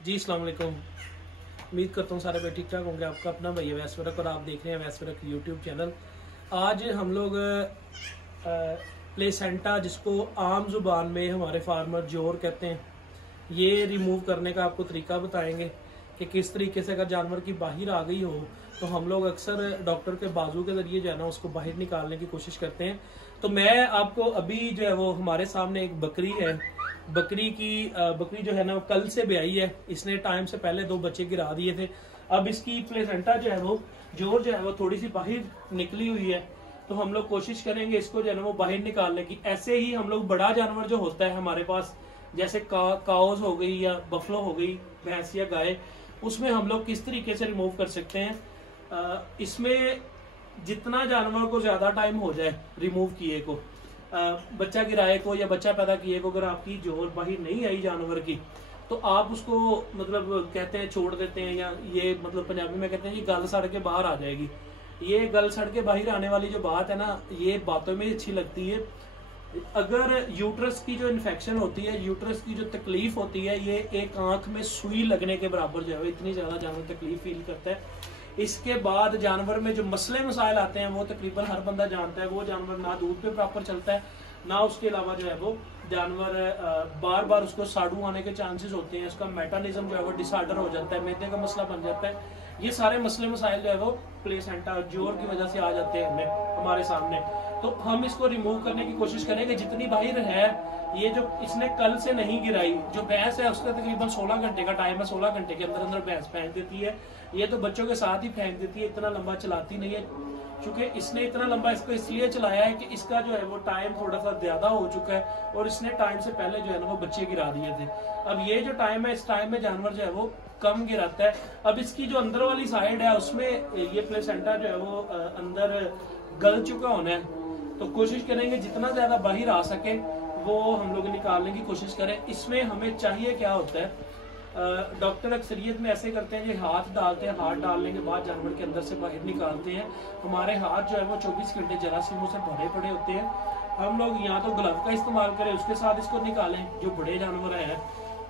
जी अस्सलाम वालेकुम। उम्मीद करता हूँ सारे भाई ठीक ठाक होंगे। आपका अपना भाई वैसवरक और आप देख रहे हैं वैसवरक यूट्यूब चैनल। आज हम लोग प्लेसेंटा, जिसको आम जुबान में हमारे फार्मर जोर कहते हैं, ये रिमूव करने का आपको तरीका बताएंगे कि किस तरीके से अगर जानवर की बाहर आ गई हो तो हम लोग अक्सर डॉक्टर के बाजू के ज़रिए जो है ना उसको बाहर निकालने की कोशिश करते हैं। तो मैं आपको अभी जो है वो हमारे सामने एक बकरी है, बकरी जो है ना कल से ब्याई है। इसने टाइम से पहले 2 बच्चे गिरा दिए थे। अब इसकी प्लेसेंटा जो है वो जोर जो है वो थोड़ी सी बाहर निकली हुई है, तो हम लोग कोशिश करेंगे इसको जो है ना वो बाहर निकालने की। ऐसे ही हम लोग बड़ा जानवर जो होता है हमारे पास, जैसे काउज हो गई या बफलो हो गई, भैंस या गाय, उसमें हम लोग किस तरीके से रिमूव कर सकते हैं। इसमें जितना जानवर को ज्यादा टाइम हो जाए रिमूव किए को, बच्चा गिराए को या बच्चा पैदा किए को, अगर आपकी जोर बाहर नहीं आई जानवर की, तो आप उसको मतलब कहते हैं छोड़ देते हैं, या ये मतलब पंजाबी में कहते हैं ये गल सड़ के बाहर आ जाएगी। ये गल सड़ के बाहर आने वाली जो बात है ना, ये बातों में अच्छी लगती है। अगर यूट्रस की जो इन्फेक्शन होती है, यूट्रस की जो तकलीफ होती है, ये एक आंख में सुई लगने के बराबर जो है, इतनी ज्यादा जानवर तकलीफ फील करता है। इसके बाद जानवर में जो मसले मसाइल आते हैं वो तकरीबन हर बंदा जानता है। वो जानवर ना दूध पे प्रॉपर चलता है, ना उसके अलावा जो है वो जानवर बार बार उसको साड़ू आने के चांसेस होते हैं। उसका मेटानिज्म जो है वो डिसऑर्डर हो जाता है, मैदे का मसला बन जाता है। ये सारे मसले मसाइल जो है वो प्लेसेंटा जोर की वजह से आ जाते हैं हमारे सामने। तो हम इसको रिमूव करने की कोशिश करेंगे जितनी बाहर है। ये जो इसने कल से नहीं गिराई, जो भैंस है उसका तकरीबन 16 घंटे का टाइम है। 16 घंटे के अंदर अंदर भैंस फेंक देती है। ये तो बच्चों के साथ ही फेंक देती है, इतना लंबा चलाती नहीं है। क्योंकि इसने इतना लंबा इसको इसलिए चलाया है कि इसका जो है वो टाइम थोड़ा सा ज्यादा हो चुका है, और इसने टाइम से पहले जो है ना वो बच्चे गिरा दिए थे। अब ये जो टाइम है, इस टाइम में जानवर जो है वो कम गिराता है। अब इसकी जो अंदर वाली साइड है उसमें ये प्लेसेंटा जो है वो अंदर गल चुका होना है। तो कोशिश करेंगे जितना ज्यादा बाहर आ सके वो हम लोग निकालने की कोशिश करें। इसमें हमें चाहिए क्या होता है, डॉक्टर अक्सरियत में ऐसे करते हैं, ये हाथ डालते हैं, हाथ डालने के बाद जानवर के अंदर से बाहर निकालते हैं। हमारे हाथ जो है वो 24 घंटे जरासीमों से भरे पड़े होते हैं। हम लोग या तो ग्लव का इस्तेमाल करें, उसके साथ इसको निकालें जो बड़े जानवर हैं,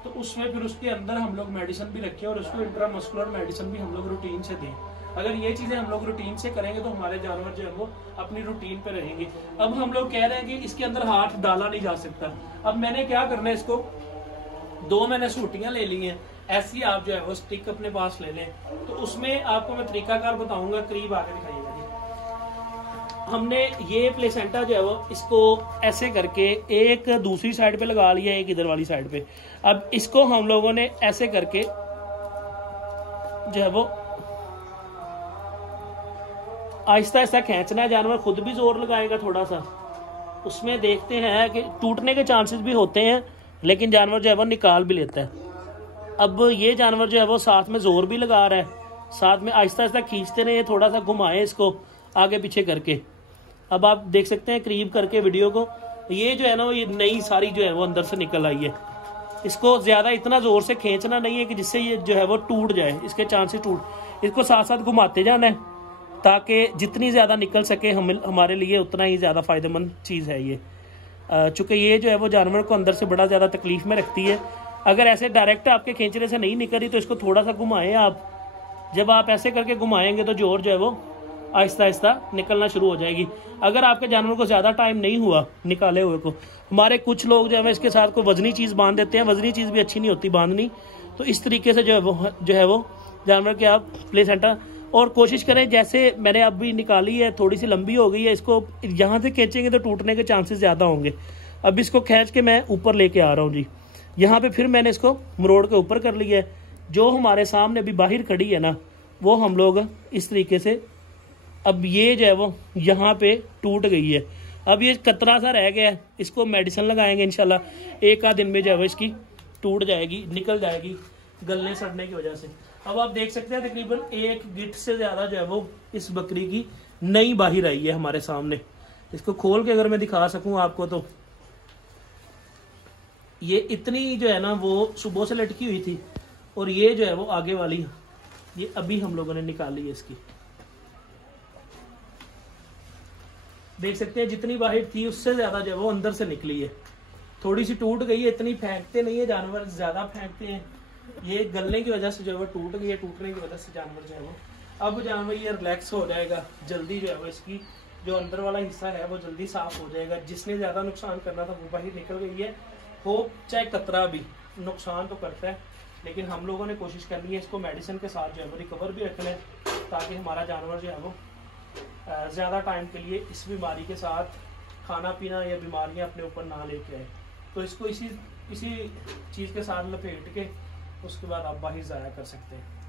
तो उसमें फिर उसके अंदर हम लोग मेडिसिन भी रखें और उसको इंट्रामस्कुलर मेडिसिन भी हम लोग रूटीन से दें। अगर ये चीजें हम लोग रूटीन से करेंगे तो हमारे जानवर जो है वो अपनी रूटीन पे रहेंगे। अब हम लोग कह रहे हैं कि इसके अंदर हाथ डाला नहीं जा सकता। अब मैंने क्या करना है, इसको 2 मैंने सूटियां ले ली हैं। ऐसी आप जो है वो स्टिक अपने पास ले लें। तो उसमें आपको मैं तरीकाकार बताऊंगा, करीब आके दिखाइएगा जी। हमने ये प्लेसेंटा जो है वो इसको ऐसे करके एक दूसरी साइड पे लगा लिया, एक इधर वाली साइड पे। अब इसको हम लोगों ने ऐसे करके जो है वो आहिस्ता आहिस्ता खींचना है। जानवर खुद भी जोर लगाएगा थोड़ा सा। उसमें देखते हैं कि टूटने के चांसेस भी होते हैं, लेकिन जानवर जो है वो निकाल भी लेता है। अब ये जानवर जो है वो साथ में जोर भी लगा रहा है, साथ में आहिस्ता आहिस्ता खींचते रहे, थोड़ा सा घुमाएं इसको आगे पीछे करके। अब आप देख सकते हैं करीब करके वीडियो को, ये जो है ना ये नई सारी जो है वो अंदर से निकल आई है। इसको ज्यादा इतना जोर से खींचना नहीं है कि जिससे ये जो है वो टूट जाए, इसके चांसेस टूट। इसको साथ साथ घुमाते जाना है ताकि जितनी ज्यादा निकल सके हमारे लिए उतना ही ज्यादा फायदेमंद चीज है ये। चूंकि ये जो है वो जानवर को अंदर से बड़ा ज्यादा तकलीफ में रखती है। अगर ऐसे डायरेक्ट आपके खींचने से नहीं निकल रही तो इसको थोड़ा सा घुमाएं आप। जब आप ऐसे करके घुमाएंगे तो जोर जो है वो आहिस्ता आहिस्ता निकलना शुरू हो जाएगी। अगर आपके जानवर को ज्यादा टाइम नहीं हुआ निकाले हुए को, हमारे कुछ लोग जो है इसके साथ कोई वजनी चीज बांध देते हैं। वजनी चीज भी अच्छी नहीं होती बांधनी। तो इस तरीके से जो है वो जानवर के आप प्लेसेंटा, और कोशिश करें जैसे मैंने अभी निकाली है, थोड़ी सी लंबी हो गई है, इसको यहाँ से खींचेंगे तो टूटने के चांसेस ज्यादा होंगे। अब इसको खींच के मैं ऊपर लेके आ रहा हूँ जी। यहाँ पे फिर मैंने इसको मरोड़ के ऊपर कर लिया है। जो हमारे सामने अभी बाहर खड़ी है ना, वो हम लोग इस तरीके से, अब ये जो है वो यहाँ पे टूट गई है। अब ये कतरा सा रह गया है, इसको मेडिसिन लगाएंगे इंशाल्लाह। 1 दिन में जो है वो इसकी टूट जाएगी, निकल जाएगी गलने सड़ने की वजह से। अब आप देख सकते हैं तकरीबन 1 गिट्ट से ज्यादा जो है वो इस बकरी की नई बाहर आई है हमारे सामने। इसको खोल के अगर मैं दिखा सकूं आपको, तो ये इतनी जो है ना वो सुबह से लटकी हुई थी, और ये जो है वो आगे वाली ये अभी हम लोगों ने निकाली है इसकी। देख सकते हैं जितनी बाहर थी उससे ज्यादा जो है वो अंदर से निकली है। थोड़ी सी टूट गई है, इतनी फेंकते नहीं है जानवर, ज्यादा फेंकते हैं ये गलने की वजह से जो है वो टूट गई है, टूटने की वजह से जानवर जो है वो अब जानवर ये रिलैक्स हो जाएगा जल्दी, जो है वो इसकी जो अंदर वाला हिस्सा है वो जल्दी साफ हो जाएगा। जिसने ज़्यादा नुकसान करना था वो बाहर निकल गई है। हो चाहे कतरा भी नुकसान तो करता है, लेकिन हम लोगों ने कोशिश करनी है इसको मेडिसिन के साथ जो है वो रिकवर भी रखना है, ताकि हमारा जानवर जो है वो ज़्यादा टाइम के लिए इस बीमारी के साथ खाना पीना या बीमारियां अपने ऊपर ना लेके आए। तो इसको इसी चीज़ के साथ लपेट के उसके बाद आप बाहर ज़ाया कर सकते हैं।